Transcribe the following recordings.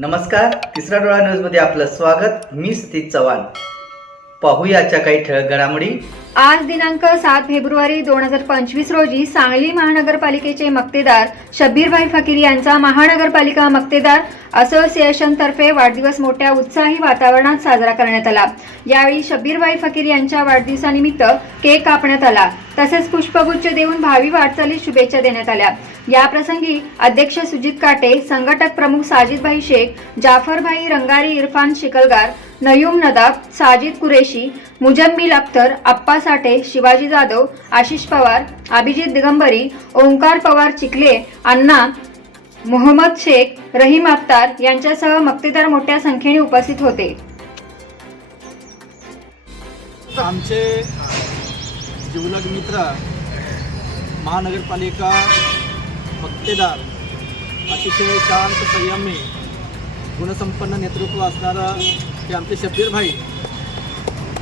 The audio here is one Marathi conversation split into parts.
नमस्कार तिसरा डोळा न्यूजमध्ये आपलं स्वागत. मी सतीश चव्हाण. पाहूयाच्या काही ठळक घडामोडी. आज दिनांक सात फेब्रुवारी दोन हजार पंचवीस रोजी सांगली महानगरपालिकेचे मक्तेदार शब्बीरभाई फकीर यांचा महानगरपालिका मक्तेदार असोसिएशन तर्फे वाढदिवस मोठ्या उत्साही वातावरणात साजरा करण्यात आला. यावेळी शब्बीरभाई फकीर यांच्या वाढदिवसानिमित्त केक कापण्यात आला. तसेच पुष्पगुच्छ देऊन भावी वाटचालीस शुभेच्छा देण्यात आल्या. याप्रसंगी अध्यक्ष सुजित काटे संघटक प्रमुख साजिदभाई शेख जाफरभाई रंगारी इरफान शिकलगार नयूम नदाब साजिद कुरेशी मुजम्मिल अख्तर अप्पा साठे शिवाजी जाधव आशिष पवार अभिजित दिगंबरी ओंकार पवार चिखले अण्णा मोहम्मद शेख रहीम अख्तार यांच्यासह मक्तेदार मोठ्या संख्येने उपस्थित होते. आमचे जिवलग मित्र महानगरपालिका मक्तेदार अतिशय शांत संयमी गुणसंपन्न नेतृत्व असणारं हे आमचे शब्बीर भाई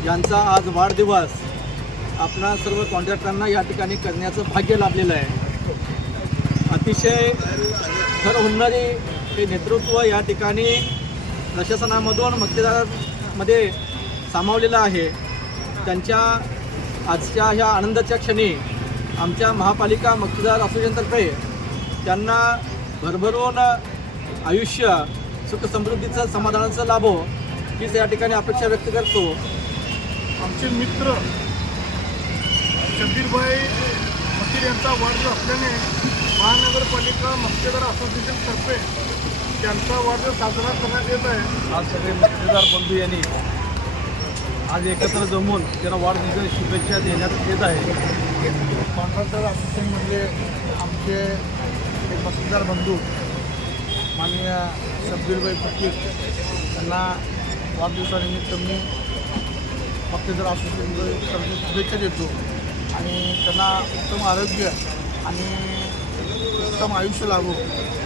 यांचा आज वाढदिवस आपणा सर्व कॉन्ट्रॅक्टरांना या ठिकाणी करण्याचं भाग्य लाभलेलं आहे. अतिशय खर होणारी हे नेतृत्व या ठिकाणी प्रशासनामधून मक्तेदारामध्ये सामावलेलं आहे. त्यांच्या आजच्या ह्या आनंदाच्या क्षणी आमच्या महापालिका मक्तेदार असोसिएशनतर्फे त्यांना भरभरून आयुष्य सुखसमृद्धीचं समाधानाचं लाभो हीच या ठिकाणी अपेक्षा व्यक्त करतो. आमचे मित्र शबीरभाई फकीर यांचा वाढदिवस असल्याने महानगरपालिका मक्तेदार असोसिएशनतर्फे त्यांचा वाढदिवस साजरा करण्यात येत आहे. आज सगळे मक्तेदार बंधू यांनी आज एकत्र जमून त्यांना वाढदिवसाच्या शुभेच्छा देण्यात येत आहे कॉन्ट्रॅक्टर असोसिएशनमधले आमचे एक मक्तेदार बंधू माननीय शब्बीरभाई फकीर यांना वाढदिवसानिमित्त मी मक्तेदार असोसिएशनतर्फे शुभेच्छा देतो आणि त्यांना उत्तम आरोग्य आणि उत्तम आयुष्य लाभो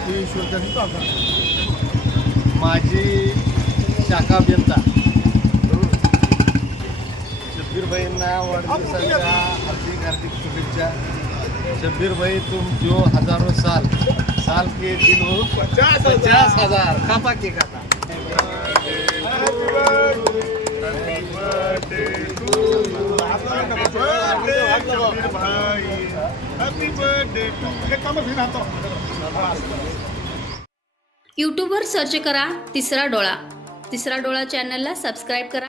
ही प्रार्थना करतो. माझी शाखा अभियंता शब्बीरभाईंना वाढदिवसाच्या हार्दिक हार्दिक शुभेच्छा. शब्बीरभाई तुम जो हजारो साल साल के दिन हो पचास हजार. खाता के खाता यूट्यूबवर सर्च करा तिसरा डोळा. तिसरा डोळा चॅनलला सबस्क्राईब करा.